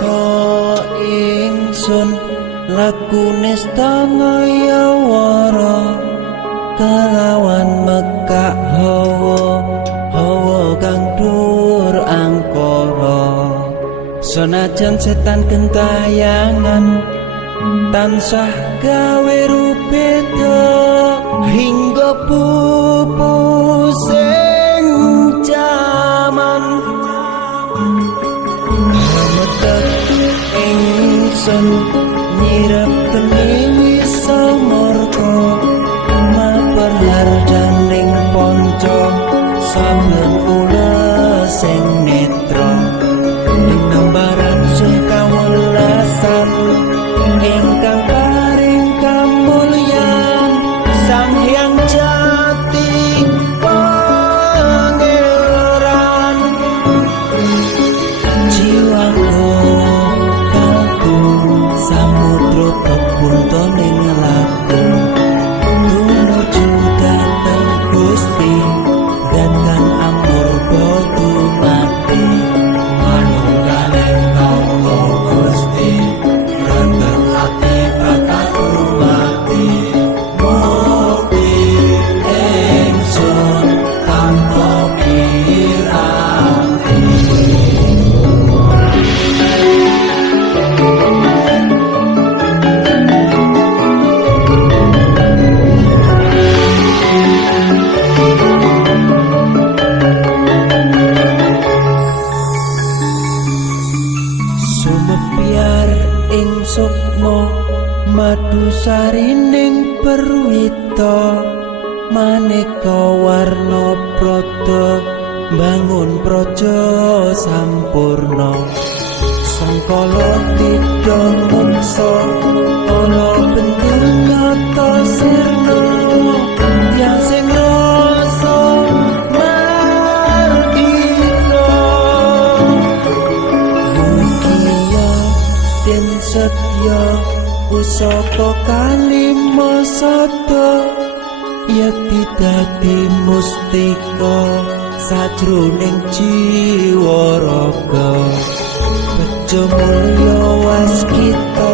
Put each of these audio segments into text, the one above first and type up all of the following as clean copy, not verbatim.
ngrasa ingsun lakune stangaya wara kelawan mekak hawa kang dur angkara senajan setan gentayangan tansah gawe rupeda hingga pupusing jaman ingsun nyirep geni samorko maperhardaning ponco saben kula sing netra nambaran sing kawelasan ingkang paring kamulyan Sang Hyang Jati Pangeran jiwaku samudra pepunta ning laku tumuju dhateng Gusti datang amur bodu mati manunggaling kaula Gusti rendah ati bakal mati mukti ingsun tanpa piranti. Sumebyar ing sukma madu sarining perwita maneka warna prada bangun praja sampurna sangkala tidha mungsa ana bendunata sirna yang sing rasa mardika mugia den setya pusaka kalima sada yati dadi mustika sajroning jiwa raga bejo mulya waskita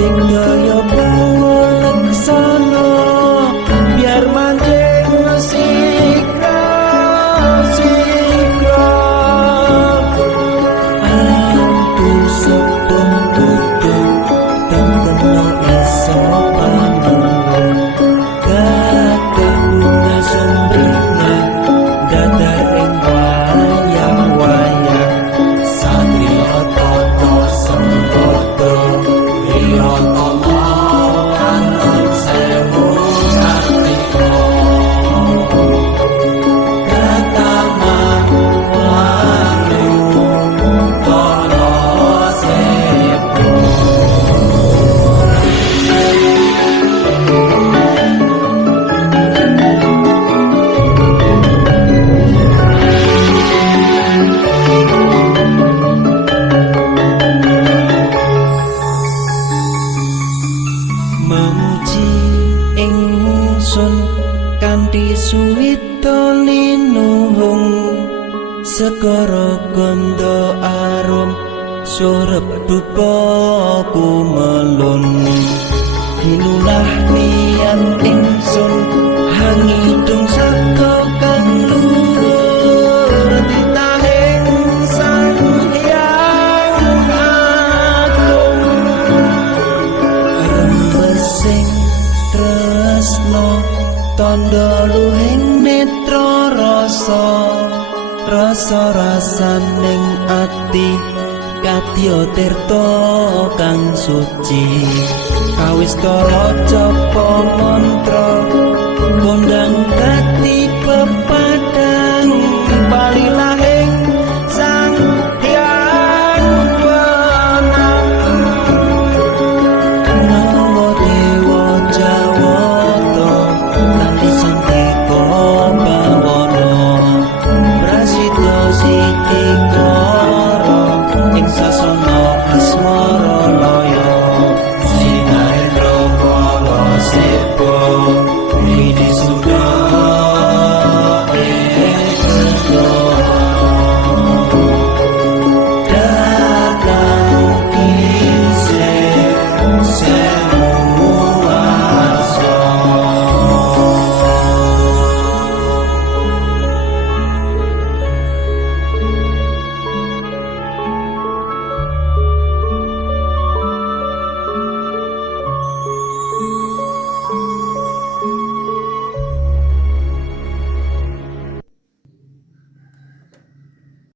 dingaya pawalaksana biar manjing sikra antu sepung kudu dan kena iso panenung gagah bunga sembringan dadar ing wayang-wayang satria tata sembada wirata anut sewu kartika kataman walu tana sewu. Memuji ingsun kanthi suwita linuhung segara ganda arum surep dupa kumelun hinulah niat ingsun hangidung saka kang luhur titahing Sang Hyang Agung rembesing tresno tandha luhing netra rasa-rasaning ati kadya tirta kang suci kawistara japa mantra kondang kati pepadang balilah